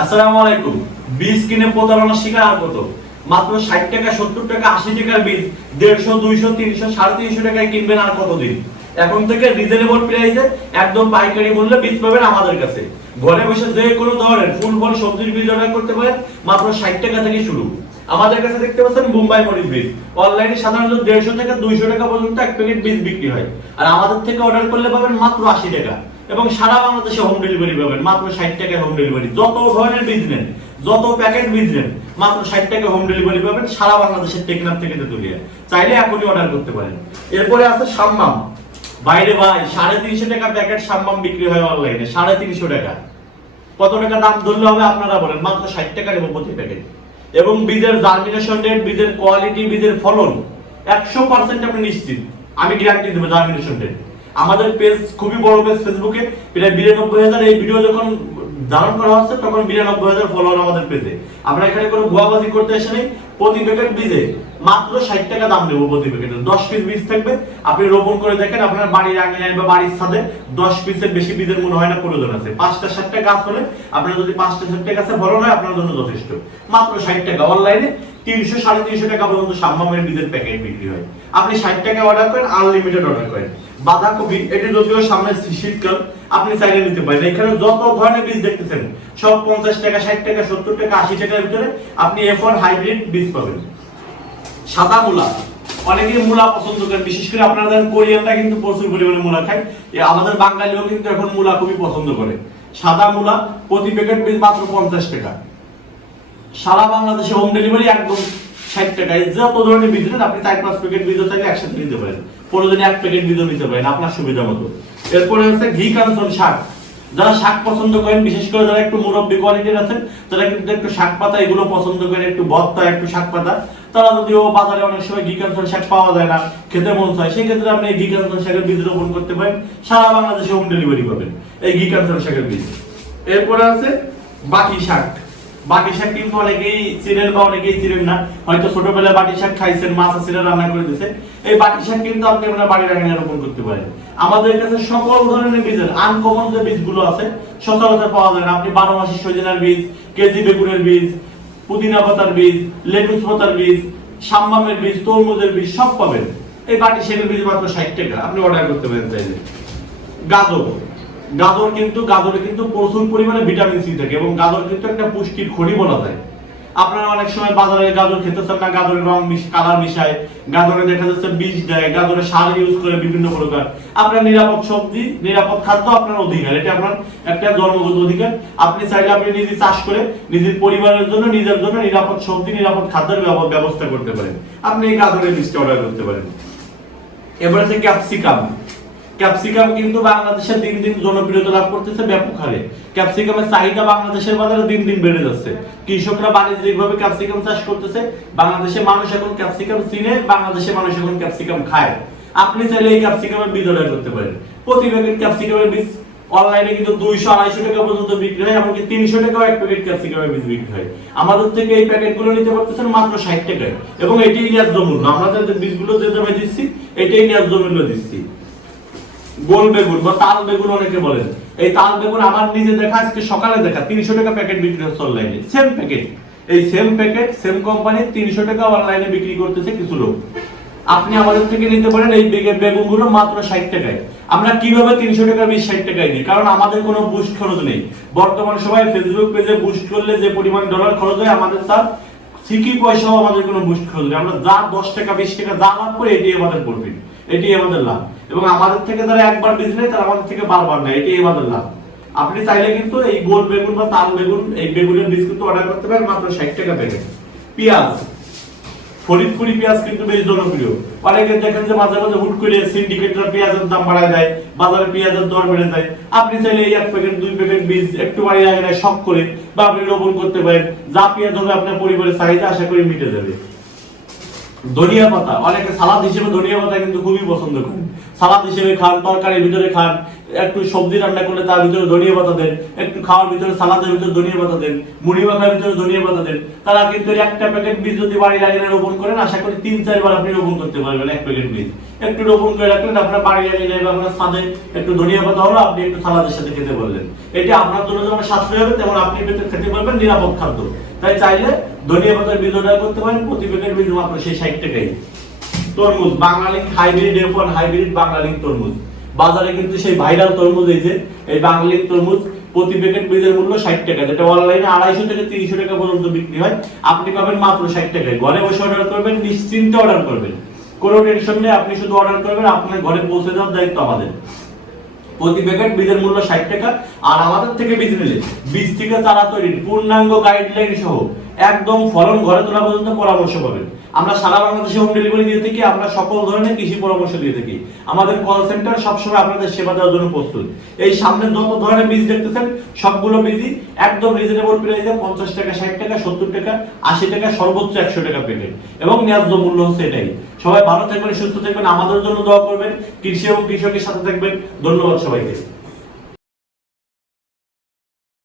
আসসালামু আলাইকুম। বীজ কিনে প্রতারণা শিকার আর কত? মাত্র ষাট টাকা, সত্তর টাকা, আশি টাকার বীজ, দেড়শো, দুইশো, তিনশো, সাড়ে তিনশো টাকায় কিনবেন আর কতদিন? এখন থেকে রিজনেবল প্রাইসে একদম পাইকারি মূল্যে বীজ পাবেন আমাদের কাছে। ঘরে বসে যে কোনো ধরনের ফুল, ফল, সবজির বীজ অর্ডার করতে পারেন, মাত্র ষাট টাকা থেকে শুরু। আমাদের কাছে দেখতে পাচ্ছেন মুম্বাই মরিচ বীজ। অনলাইনে সাধারণত দেড়শো থেকে দুইশো টাকা পর্যন্ত এক প্যাকেট বীজ বিক্রি হয়। আর আমাদের থেকে অর্ডার করলে পাবেন মাত্র আশি টাকা। এবং সারা বাংলাদেশে হোম ডেলিভারি পাবেন। মাত্র ষাট টাকায় হোম ডেলিভারি যত ধরনের বীজ নেন যত প্যাকেট বীজ নেন মাত্র ষাট টাকা হোম ডেলিভারি পাবেন সারা বাংলাদেশের টেকনাফ থেকে তেতুলিয়া চাইলে এখনই অর্ডার করতে পারেন। এরপরে আছে সাম্মাম। বাইরে ভাই, সাড়ে তিনশো টাকা প্যাকেট সাম্মাম বিক্রি হয় অনলাইনে সাড়ে তিনশো টাকা। কত টাকা দাম ধরলে হবে আপনারা বলেন। মাত্র ষাট টাকা নেব প্রতি প্যাকেট এবং বীজের জার্মিনেশন রেট বীজের কোয়ালিটি বীজের ফলন একশো পার্সেন্ট আপনি নিশ্চিত। আমি গ্যারান্টি দেবো জার্মিনেশন রেট আমাদের পেজ খুবই বড় পেজ ফেসবুকে প্রায় বিরানব্বই হাজার এই ভিডিও যখন ধারণ করা হচ্ছে, তখন বিরানব্বই হাজার ফলোয়ার আমাদের পেজে আমরা এখানে কোনো ভুয়াবাজি করতে এসে নেই, প্রতি প্যাকেট বীজে মাত্র ষাট টাকা দাম নেব প্রতি প্যাকেটে দশ পিস বীজ থাকবে, আপনি রোপণ করে দেখেন, আপনার বাড়ির আঙিনায় বা বাড়ির ছাদে দশ পিসের বেশি বীজের মনে হয় না প্রয়োজন আছে। পাঁচটা ষাটটা গাছ হলে আপনার যদি পাঁচটা ষাটটা গাছে ফলন হয়, আপনার জন্য যথেষ্ট। মাত্র ষাট টাকা। অনলাইনে তিনশো, সাড়ে তিনশো টাকা পর্যন্ত সাম্যমের বীজের প্যাকেট বিক্রি হয়। আপনি ষাট টাকা অর্ডার করেন আনলিমিটেড অর্ডার করেন। বাঁধাকপি, এটি যদিও সামনে শীতকাল, আপনি চাইলে নিতে পারেন। এখানে যত ধরনের বীজ দেখতেছেন, সব পঞ্চাশ টাকা, ষাট টাকা, সত্তর টাকা, আশি টাকার ভিতরে আপনি এফ হাইব্রিড বীজ পাবেন। সাদা মূলা। অনেকেই মূলা পছন্দ করেন, বিশেষ করে আপনারা জানেন কোরিয়ানরা কিন্তু প্রচুর পরিমাণে মূলা খায়। আমাদের বাঙালিও কিন্তু এখন মূলা খুবই পছন্দ করে। সাদা মূলা, প্রতি প্যাকেট বীজ মাত্র পঞ্চাশ টাকা। সারা বাংলাদেশে হোম ডেলিভারি একদম ষাট টাকায় যত ধরনের বীজ নেন আপনি চার পাঁচ প্যাকেট বীজও চাইলে একসাথে নিতে পারেন। প্রয়োজনে এক প্যাকেট বীজও নিতে পারেন, আপনার সুবিধা মতো। এরপরে হচ্ছে ঘি কাঞ্চন শাক। যারা শাক পছন্দ করেন, বিশেষ করে যারা একটু মুরব্বী কোয়ালিটির আছেন, তারা কিন্তু একটু শাক পাতা এগুলো পছন্দ করেন, একটু ভর্তা একটু শাক পাতা। তারা যদিও বাজারে অনেক সময় ঘি কাঞ্চন শাক পাওয়া যায় না, খেতে মন চায়, সেই ক্ষেত্রে আপনি ঘি কাঞ্চন শাকের বীজ রোপণ করতে পারেন। সারা বাংলাদেশে হোম ডেলিভারি পাবেন এই ঘি কাঞ্চন শাকের বীজ। এরপরে আছে বাকি শাক। বাটি কিন্তু অনেকেই চিনেন বা অনেকেই চিনেন না। হয়তো ছোটবেলায় খাইছেন, মাছ আছে রান্না করে দিয়েছে এই কিন্তু আপনি আপনার বাড়ির রোপণ করতে পারেন। আমাদের কাছে সকল ধরনের বীজের আনকমন যে বীজগুলো আছে, সচরাচর পাওয়া যায় না। আপনি বারো মাসি সজনার বীজ, কেজি বেগুনের বীজ, পুদিনা পাতার বীজ, লেটুস পাতার বীজ, সাম্বামের বীজ, তরমুজের বীজ, সব পাবেন। এই বাটি বীজ মাত্র ষাট টাকা। আপনি অর্ডার করতে পারেন চাইলে। গাজর। গাজর কিন্তু, গাজরে কিন্তু প্রচুর পরিমাণে ভিটামিন সি থাকে এবং গাজর কিন্তু একটা পুষ্টির খড়ি বলা যায়। আপনারা অনেক সময় বাজারে গাজর খেতে চান না, গাজরের রং মিশ কালার মিশায়, গাজরে দেখা যাচ্ছে বিষ দেয়, গাজরে সার ইউজ করে বিভিন্ন প্রকার। আপনার নিরাপদ সবজি, নিরাপদ খাদ্য আপনার অধিকার, এটা আপনার একটা জন্মগত অধিকার। আপনি চাইলে আপনি নিজে চাষ করে নিজের পরিবারের জন্য, নিজের জন্য নিরাপদ সবজি, নিরাপদ খাদ্যের ব্যব- ব্যবস্থা করতে পারেন। আপনি এই গাজরের বীজটা অর্ডার করতে পারেন। এবার হচ্ছে ক্যাপসিকাম ক্যাপসিকাম কিন্তু বাংলাদেশে দিন দিন জনপ্রিয়তা লাভ করতেছে ব্যাপক হারে। ক্যাপসিকামের চাহিদা বাংলাদেশের বাজারে দিন দিন বেড়ে যাচ্ছে। কৃষকরা বাণিজ্যিকভাবে ক্যাপসিকাম চাষ করতেছে। বাংলাদেশে মানুষ এখন ক্যাপসিকাম চিনে, বাংলাদেশে মানুষ এখন ক্যাপসিকাম খায়। আপনি চাইলে এই ক্যাপসিকামের বীজ অর্ডার করতে পারেন। প্রতি প্যাকেট ক্যাপসিকামের বীজ অনলাইনে কিন্তু দুইশো, আড়াইশো টাকা পর্যন্ত বিক্রি হয়, এমনকি তিনশো টাকাও এক প্যাকেট ক্যাপসিকামের বীজ বিক্রি হয়। আমাদের থেকে এই প্যাকেটগুলো নিতে পারতেছেন মাত্র ষাট টাকায়। এবং এটাই ন্যায্য মূল্য। আমরা যে বীজগুলো যে দামে দিচ্ছি, এটাই ন্যায্য মূল্য দিচ্ছি। গোল বেগুন বা তাল বেগুন অনেকে বলেন। এই তাল বেগুন আমার নিজে দেখা, আজকে সকালে দেখা, তিনশো টাকা প্যাকেট বিক্রি হচ্ছে অনলাইনে সেম প্যাকেট এই সেম প্যাকেট সেম কোম্পানি তিনশো টাকা অনলাইনে বিক্রি করতেছে কিছু লোক। আপনি আমাদের থেকে নিতে পারেন এই বেগে- বেগুনগুলো মাত্র ষাট টাকায়। আমরা কীভাবে তিনশো টাকা বিশ ষাট টাকায় দিই কারণ আমাদের কোনো বুস্ট খরচ নেই। বর্তমান সময়ে ফেসবুক পেজে বুস্ট করলে যে পরিমাণ ডলার খরচ হয়, আমাদের তার সিকি পয়সাও আমাদের কোনো বুস্ট খরচ নেই। আমরা যা দশ টাকা, বিশ টাকা যা লাভ করি এটাই আমাদের প্রফিট এটাই আমাদের লাভ। এবং আমাদের থেকে যারা একবার বীজ নেয়, তারা আমাদের থেকে বারবার নেয়। এটাই আমাদের লাভ আপনি চাইলে কিন্তু এই গোল বেগুন বা তাল বেগুন, এই বেগুনের বীজ কিন্তু অর্ডার করতে পারেন, মাত্র ষাট টাকা প্যাকেট পেঁয়াজ। ফরিদপুরি পেঁয়াজ কিন্তু বেশ জনপ্রিয়। অনেকে দেখেন যে মাঝে মাঝে হুট করে সিন্ডিকেটরা পেঁয়াজের দাম বাড়ায় দেয়, বাজারে পেঁয়াজের দর বেড়ে যায়। আপনি চাইলে এই এক প্যাকেট দুই প্যাকেট বীজ একটু বাড়িয়ে আগে শখ করে বা আপনি রোপণ করতে পারেন। যা পেঁয়াজ হবে আপনার পরিবারের চাহিদা, আশা করি মিটে যাবে। ধনিয়া পাতা। অনেকে সালাদ হিসেবে ধনিয়া পাতা কিন্তু খুবই পছন্দ করেন। সালাদ হিসেবে খান, তরকারির ভিতরে খান, একটু সবজি রান্না করলে তার ভিতরে ধনিয়া পাতা দেন, একটু খাওয়ার ভিতরে সালাদের ভিতরে ধনিয়া পাতা দেন, মুড়ি মাখার ভিতরে ধনিয়া পাতা দেন, তারা কিন্তু একটা প্যাকেট বীজ যদি বাড়ি লাগিয়ে রোপণ করেন, আশা করি তিন, চারবার আপনি রোপণ করতে পারবেন এক প্যাকেট বীজ। একটু রোপণ করে রাখলেন, আপনার বাড়ি লাগিয়ে যাবে আপনার ছাদে একটু ধনিয়া পাতা হলো, আপনি একটু সালাদের সাথে খেতে পারলেন। এটা আপনার জন্য যেমন সাশ্রয় হবে, তেমন আপনি পেতে খেতে পারবেন নিরাপদ খাদ্য। তাই চাইলে ধনিয়া পাতার বীজ অর্ডার করতে পারেন, প্রতি প্যাকেট বীজ মাত্র সেই ষাট টাকাই। তরমুজ, Banglalink hybrid F one hybrid Banglalink তরমুজ। বাজারে কিন্তু সেই ভাইরাল তরমুজ এই যে, এই বাংলালিংক তরমুজ প্রতি প্যাকেট বীজের মূল্য ষাট টাকা। যেটা অনলাইনে আড়াইশো থেকে তিনশো টাকা পর্যন্ত বিক্রি হয়। আপনি পাবেন মাত্র ষাট টাকায়। ঘরে বসে অর্ডার করবেন, নিশ্চিন্তে অর্ডার করবেন। কোনো টেনশন নেই, আপনি শুধু অর্ডার করবেন, আপনার ঘরে পৌঁছে দেওয়ার দায়িত্ব আমাদের। প্রতি প্যাকেট বীজের মূল্য ষাট টাকা। আর আমাদের থেকে বীজ নিলে বীজ থেকে চারা তৈরির পূর্ণাঙ্গ গাইডলাইন সহ। একদম ফলন ঘরে তোলা পর্যন্ত পরামর্শ পাবেন। আমরা সারা বাংলাদেশে হোম ডেলিভারি দিয়ে থাকি, আমরা সকল ধরনের কৃষি পরামর্শ দিয়ে থাকি। আমাদের কল সেন্টার সবসময় আপনাদের সেবা দেওয়ার জন্য প্রস্তুত। এই সামনে যত ধরনের বীজ দেখতেছেন, সবগুলো বীজই একদম রিজনেবল প্রাইসে পঞ্চাশ টাকা, ষাট টাকা, সত্তর টাকা, আশি টাকা, সর্বোচ্চ একশো টাকা প্যাকেট এবং ন্যায্য মূল্য হচ্ছে এটাই। সবাই ভালো থাকবেন, সুস্থ থাকবেন, আমাদের জন্য দোয়া করবেন। কৃষি এবং কৃষকের সাথে থাকবেন। ধন্যবাদ সবাইকে।